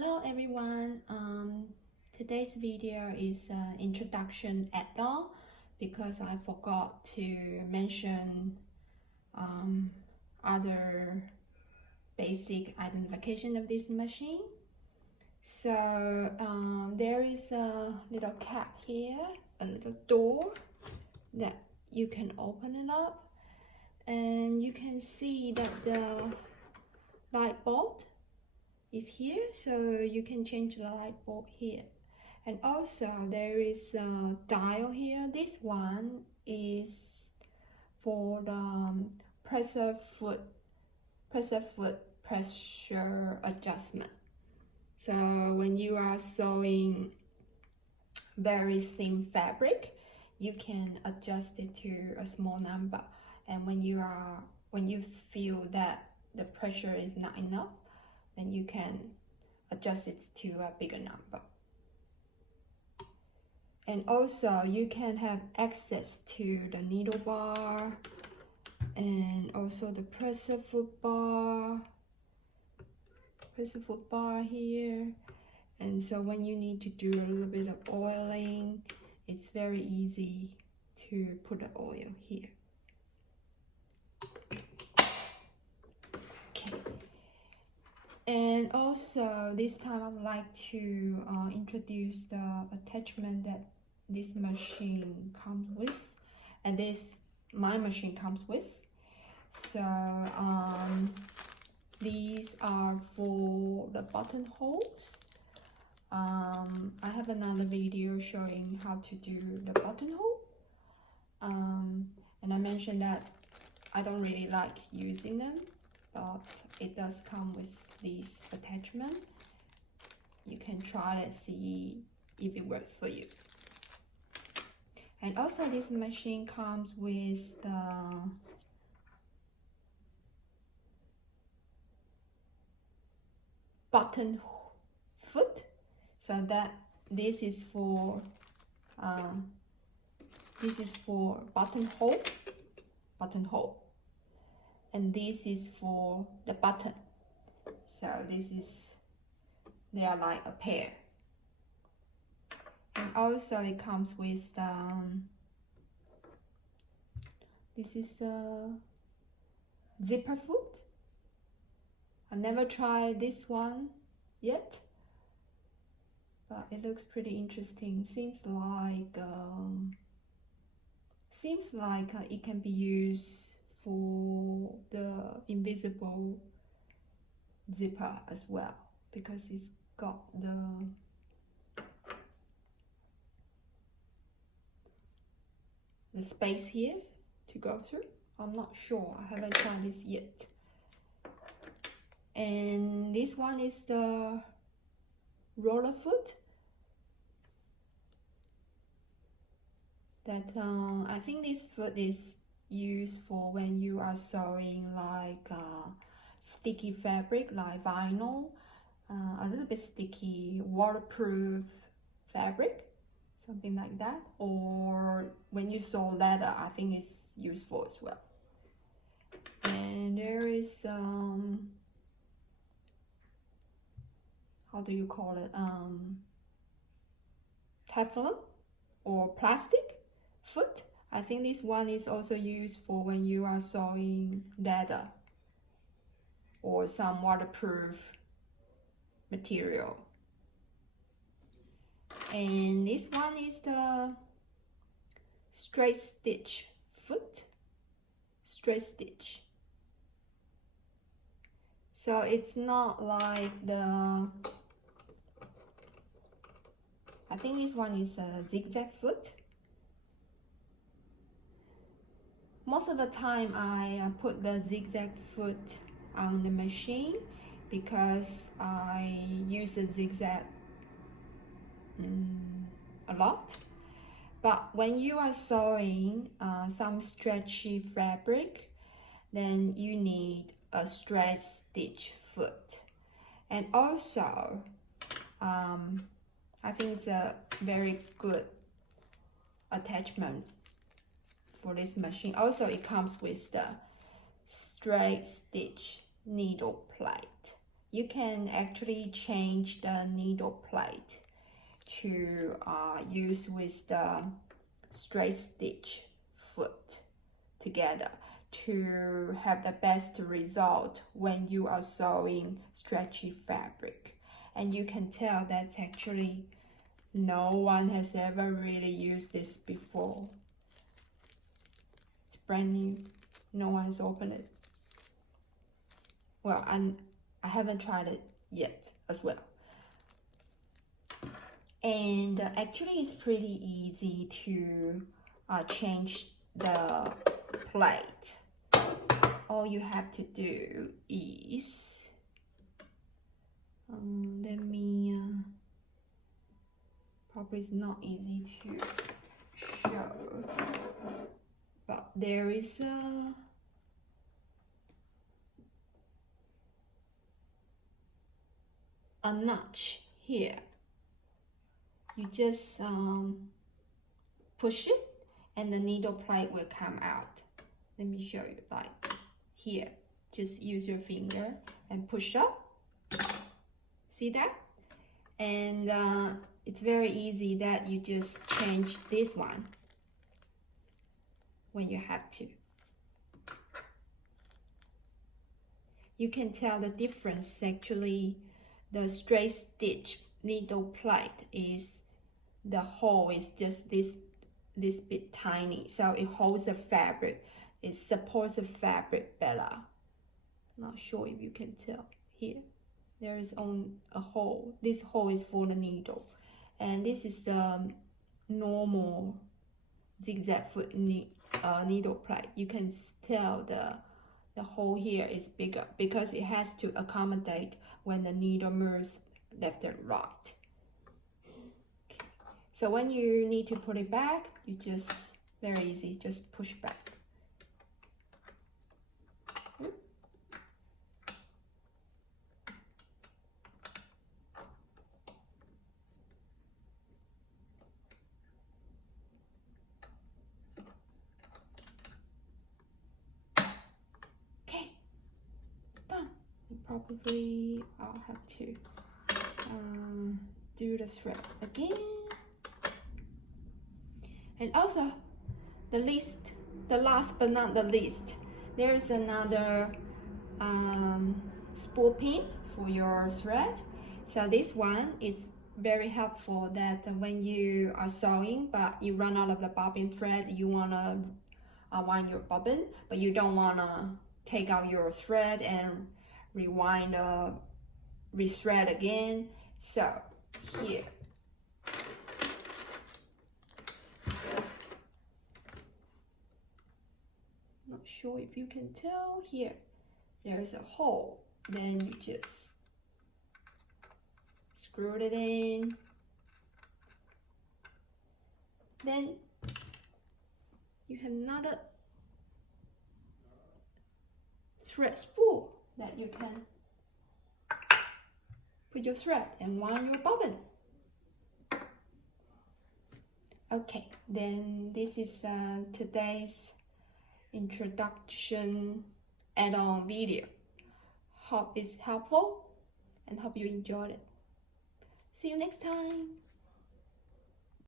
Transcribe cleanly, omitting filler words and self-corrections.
Hello everyone. Today's video is an introduction add-on because I forgot to mention other basic identification of this machine. So there is a little cap here, a little door that you can open it up, and you can see that the light bulb is here, so you can change the light bulb here. And also there is a dial here. This one is for the pressure foot pressure adjustment. So when you are sewing very thin fabric, you can adjust it to a small number, and when you feel that the pressure is not enough, then you can adjust it to a bigger number. And also you can have access to the needle bar and also the pressure foot bar here. And so when you need to do a little bit of oiling, it's very easy to put the oil here. Okay. And also this time I would like to introduce the attachment that this machine comes with, and my machine comes with. So these are for the buttonholes. I have another video showing how to do the buttonhole, and I mentioned that I don't really like using them, but it does come with these attachment. You can try to see if it works for you. And also this machine comes with the button foot, so that this is for buttonhole, and this is for the button. So they are like a pair. And also it comes with this is a zipper foot. I never tried this one yet, but it looks pretty interesting. Seems like it can be used for the invisible zipper as well, because it's got the space here to go through. I'm not sure, I haven't tried this yet. And this one is the roller foot that I think this foot is used for when you are sewing like sticky fabric like vinyl, a little bit sticky waterproof fabric, something like that, or when you sew leather, I think it's useful as well. And there is how do you call it, Teflon or plastic foot. I think this one is also used for when you are sewing leather or some waterproof material. And this one is the straight stitch foot, straight stitch. So it's not like the, I think this one is a zigzag foot. Most of the time I put the zigzag foot on the machine because I use the zigzag a lot. But when you are sewing some stretchy fabric, then you need a straight stitch foot. And also I think it's a very good attachment for this machine. Also it comes with the straight stitch needle plate, you can actually change the needle plate to use with the straight stitch foot together to have the best result when you are sewing stretchy fabric. And you can tell that's actually no one has ever really used this before. It's brand new. No one has opened it. Well, I haven't tried it yet as well. And actually it's pretty easy to change the plate. All you have to do is let me probably it's not easy to show, but there is a notch here. You just push it and the needle plate will come out. Let me show you, like here. Just use your finger and push up. See that? And it's very easy that you just change this one when you have to. You can tell the difference actually. The straight stitch needle plate is, the hole is just this bit tiny, so it holds the fabric, it supports the fabric better. Not sure if you can tell here. There is on a hole. This hole is for the needle, and this is the normal zigzag foot needle plate. You can tell the hole here is bigger because it has to accommodate when the needle moves left and right. Okay. So when you need to put it back, you just, very easy, just push back. Okay, done. Probably I'll have to do the thread again. And also, the last but not the least, there's another spool pin for your thread. So this one is very helpful that when you are sewing but you run out of the bobbin thread, you wanna wind your bobbin, but you don't wanna take out your thread and rewind rethread again. So here, not sure if you can tell, here there's a hole, then you just screw it in, then you have another thread spool that you can put your thread and wind your bobbin. Okay, then this is today's introduction add-on video. Hope it's helpful and hope you enjoyed it. See you next time.